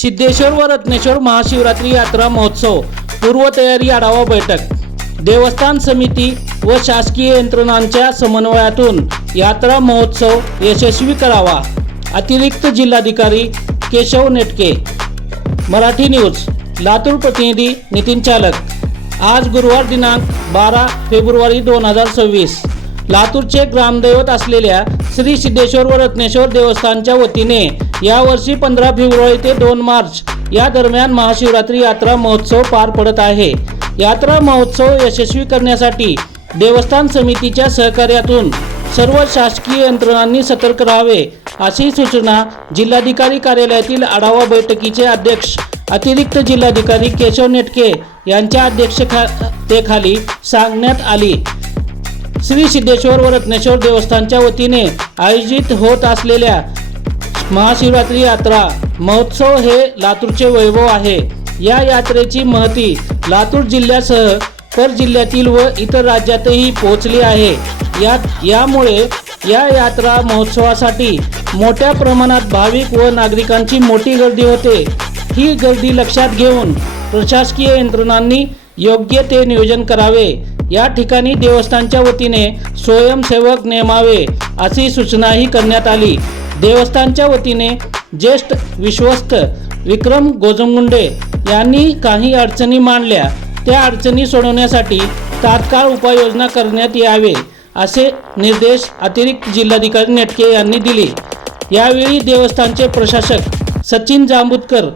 सिद्धेश्वर व रत्नेश्वर महाशिवरात्री यात्रा महोत्सव पूर्वतयारी आढावा बैठक। देवस्थान समिती व शासकीय यंत्रणांच्या समन्वयातून यात्रा महोत्सव यशस्वी करावा। अतिरिक्त जिल्हाधिकारी केशव नेटके। मराठी न्यूज लातूर प्रतिनिधी नितीन चालक। आज गुरुवार दिनांक 12 फेब्रुवारी 2026 लातूरचे ग्रामदैवत असलेल्या श्री सिद्धेश्वर व रत्नेश्वर देवस्थानच्या वतीने यावर्षी 15 फेब्रुवारी ते 2 मार्च या दरम्यान महाशिवरात्री यात्रा महोत्सव पार पडत आहे। यात्रा महोत्सव यशस्वी करण्यासाठी देवस्थान समितीच्या सहकार्यातून सर्व शासकीय यंत्रणांनी सतर्क राहावे अशी सूचना जिल्हाधिकारी कार्यालयातील आढावा बैठकीचे अध्यक्ष अतिरिक्त जिल्हाधिकारी केशव नेटके यांच्या अध्यक्षतेखाली सांगण्यात आली। श्री सिद्धेश्वर व रत्नेश्वर देवस्थानच्या वतीने आयोजित होत असलेल्या महाशिवरात्री यात्रा महोत्सव हे लातूरचे वैभव आहे। या यात्रेची महती लातूर जिल्ह्यासह पर जिल्ह्यातील व इतर राज्यातही पोहोचली आहे। यामुळे या यात्रा महोत्सवासाठी मोठ्या प्रमाणात भाविक व नागरिकांची मोठी गर्दी होते। ही गर्दी लक्षात घेऊन प्रशासकीय यंत्रणांनी योग्य ते नियोजन करावे। या ठिकाणी देवस्थानच्या वतीने स्वयंसेवक नेमावे अशी सूचनाही करण्यात आली। देवस्थानच्या वतीने ज्येष्ठ विश्वस्त विक्रम गोजमगुंडे यांनी काही अडचणी मांडल्या, त्या अडचणी सोडवण्यासाठी तात्काळ उपाययोजना करण्यात यावे असे निर्देश अतिरिक्त जिल्हाधिकारी नेटके यांनी दिले। यावेळी देवस्थानचे प्रशासक सचिन जांबुतकर,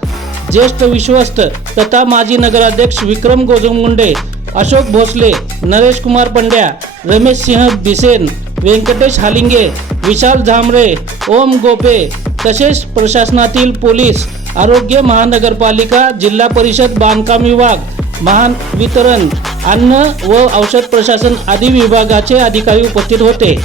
ज्येष्ठ विश्वस्त तथा माजी नगराध्यक्ष विक्रम गोजमगुंडे, अशोक भोसले, नरेश कुमार पंड्या, रमेश सिंह बिसेन, व्यंकटेश हालिंगे, विशाल झांबरे, ओम गोपे तसेच प्रशासनातील पोलीस, आरोग्य महानगरपालिका, जिल्हा परिषद, बांधकाम विभाग, महावितरण, अन्न व औषध प्रशासन आदी विभागाचे अधिकारी उपस्थित होते।